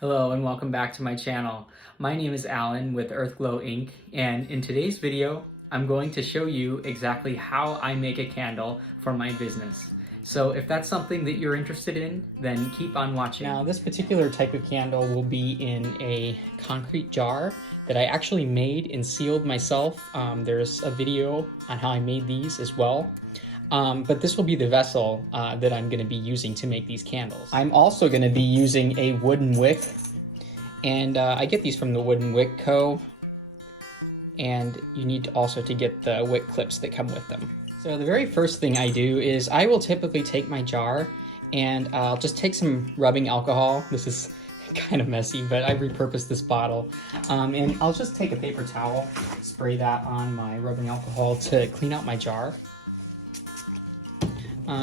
Hello and welcome back to my channel. My name is Allen with Earthglow Inc. and in today's video I'm going to show you exactly how I make a candle for my business. So if that's something that you're interested in, then keep on watching. Now this particular type of candle will be in a concrete jar that I actually made and sealed myself. There's a video on how I made these as well. But this will be the vessel that I'm going to be using to make these candles. I'm also going to be using a wooden wick, and I get these from the Wooden Wick Co. And you need also to get the wick clips that come with them. So the very first thing I do is I will typically take my jar and I'll just take some rubbing alcohol. This is kind of messy, but I repurposed this bottle. And I'll just take a paper towel, spray that on my rubbing alcohol to clean out my jar.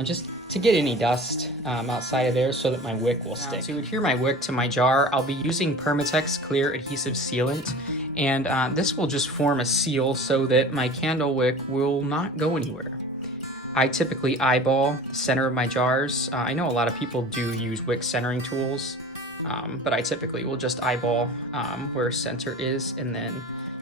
Just to get any dust outside of there so that my wick will stick. To adhere my wick to my jar, I'll be using Permatex Clear Adhesive Sealant, and this will just form a seal so that my candle wick will not go anywhere. I typically eyeball the center of my jars. I know a lot of people do use wick centering tools, but I typically will just eyeball where center is, and then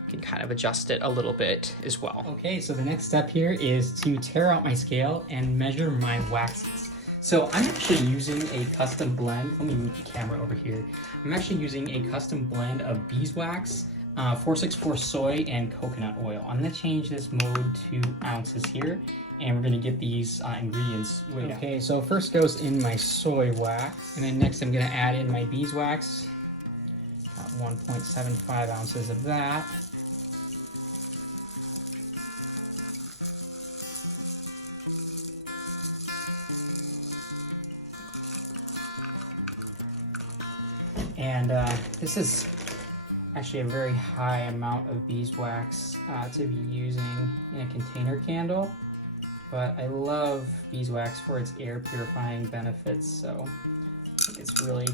can kind of adjust it a little bit as well. Okay, so the next step here is to tear out my scale and measure my waxes. So I'm actually using a custom blend. Let me move the camera over here. I'm actually using a custom blend of beeswax, 464 soy, and coconut oil. I'm gonna change this mode to ounces here, and we're gonna get these ingredients weighed out. Okay, so first goes in my soy wax, and then next I'm gonna add in my beeswax. Got 1.75 ounces of that. And this is actually a very high amount of beeswax to be using in a container candle, but I love beeswax for its air purifying benefits, so I think it's really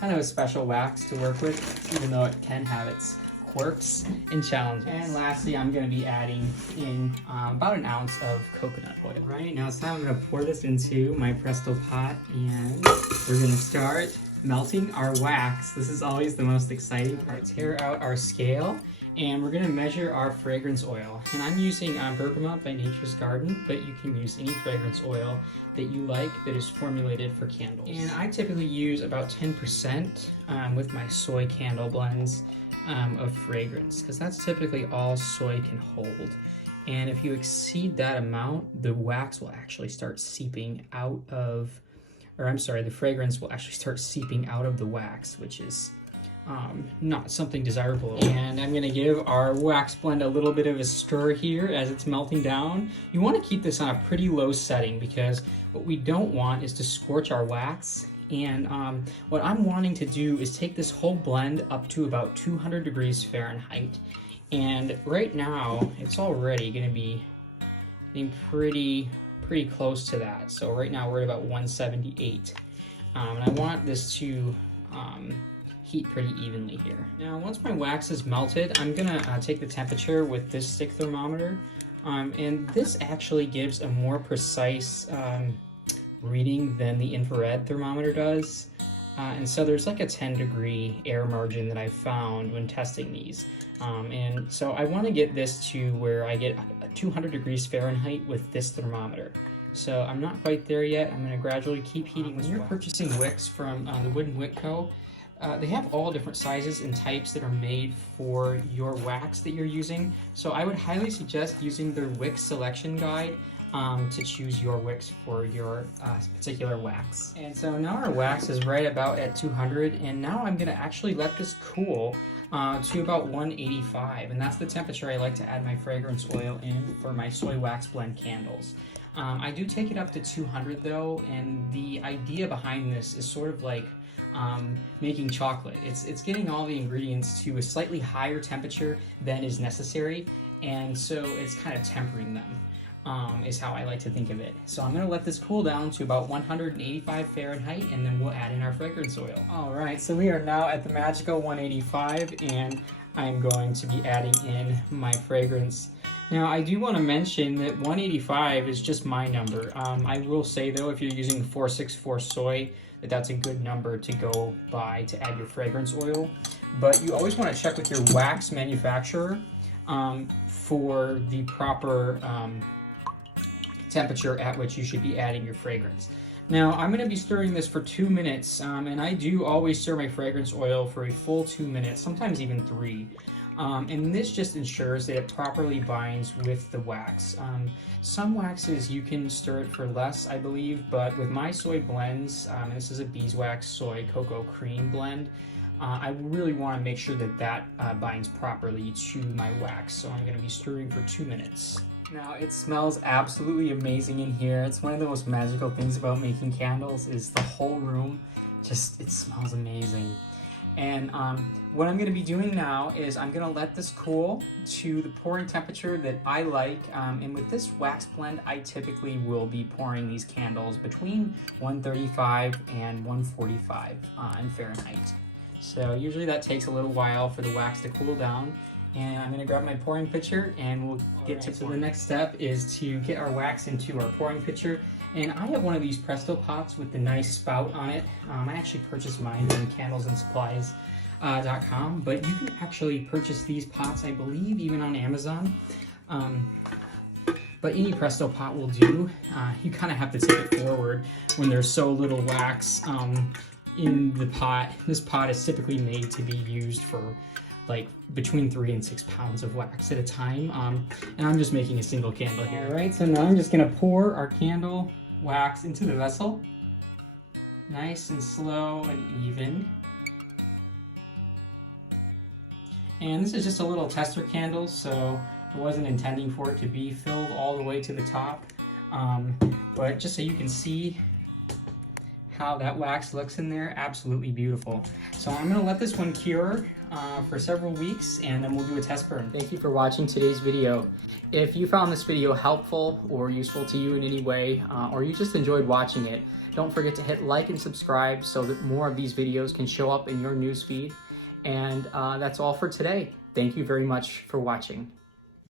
kind of a special wax to work with, even though it can have its quirks and challenges. And lastly, I'm going to be adding in about an ounce of coconut oil. Right, now it's time I'm going to pour this into my Presto pot, and we're going to start melting our wax. This is always the most exciting part. Tear out our scale, and we're gonna measure our fragrance oil. And I'm using Bergamot by Nature's Garden, but you can use any fragrance oil that you like that is formulated for candles. And I typically use about 10% with my soy candle blends of fragrance, because that's typically all soy can hold. And if you exceed that amount, the wax will actually start seeping out of, or I'm sorry, the fragrance will actually start seeping out of the wax, which is not something desirable. And I'm gonna give our wax blend a little bit of a stir here as it's melting down. You wanna keep this on a pretty low setting, because what we don't want is to scorch our wax. And what I'm wanting to do is take this whole blend up to about 200 degrees Fahrenheit. And right now, it's already gonna be getting pretty close to that. So right now we're at about 178. And I want this to heat pretty evenly here. Now once my wax is melted, I'm gonna take the temperature with this stick thermometer. And this actually gives a more precise reading than the infrared thermometer does. And so there's like a 10-degree air margin that I found when testing these. And so I want to get this to where I get 200 degrees Fahrenheit with this thermometer. So I'm not quite there yet. I'm going to gradually keep heating. When you're purchasing wicks from the Wooden Wick Co., they have all different sizes and types that are made for your wax that you're using. So I would highly suggest using their wick selection guide to choose your wicks for your particular wax. And so now our wax is right about at 200, and now I'm going to actually let this cool to about 185, and that's the temperature I like to add my fragrance oil in for my soy wax blend candles. I do take it up to 200 though, and the idea behind this is sort of like making chocolate. It's getting all the ingredients to a slightly higher temperature than is necessary, and so it's kind of tempering them. Is how I like to think of it. So I'm gonna let this cool down to about 185 Fahrenheit, and then we'll add in our fragrance oil. All right, so we are now at the magical 185, and I'm going to be adding in my fragrance. Now, I do want to mention that 185 is just my number. I will say though, if you're using 464 soy, that's a good number to go by to add your fragrance oil. But you always want to check with your wax manufacturer for the proper temperature at which you should be adding your fragrance. Now, I'm going to be stirring this for 2 minutes, and I do always stir my fragrance oil for a full 2 minutes, sometimes even 3. And this just ensures that it properly binds with the wax. Some waxes you can stir it for less, I believe, but with my soy blends, and this is a beeswax soy cocoa cream blend, I really want to make sure that that binds properly to my wax. So I'm going to be stirring for 2 minutes. Now, it smells absolutely amazing in here. It's one of the most magical things about making candles is the whole room just, it smells amazing. And what I'm going to be doing now is I'm going to let this cool to the pouring temperature that I like. And with this wax blend, I typically will be pouring these candles between 135 and 145 in Fahrenheit. So usually that takes a little while for the wax to cool down. And I'm going to grab my pouring pitcher and we'll get to pouring. So the next step is to get our wax into our pouring pitcher. And I have one of these Presto pots with the nice spout on it. I actually purchased mine from candlesandSupplies.com, but you can actually purchase these pots, I believe, even on Amazon. But any Presto pot will do. You kind of have to take it forward when there's so little wax in the pot. This pot is typically made to be used for like between 3 and 6 pounds of wax at a time. And I'm just making a single candle here. All right, so now I'm just gonna pour our candle wax into the vessel. Nice and slow and even. And this is just a little tester candle, so I wasn't intending for it to be filled all the way to the top. But just so you can see how that wax looks in there, absolutely beautiful. So I'm gonna let this one cure for several weeks and then we'll do a test burn. Thank you for watching today's video. If you found this video helpful or useful to you in any way, or you just enjoyed watching it, don't forget to hit like and subscribe so that more of these videos can show up in your newsfeed. And that's all for today. Thank you very much for watching.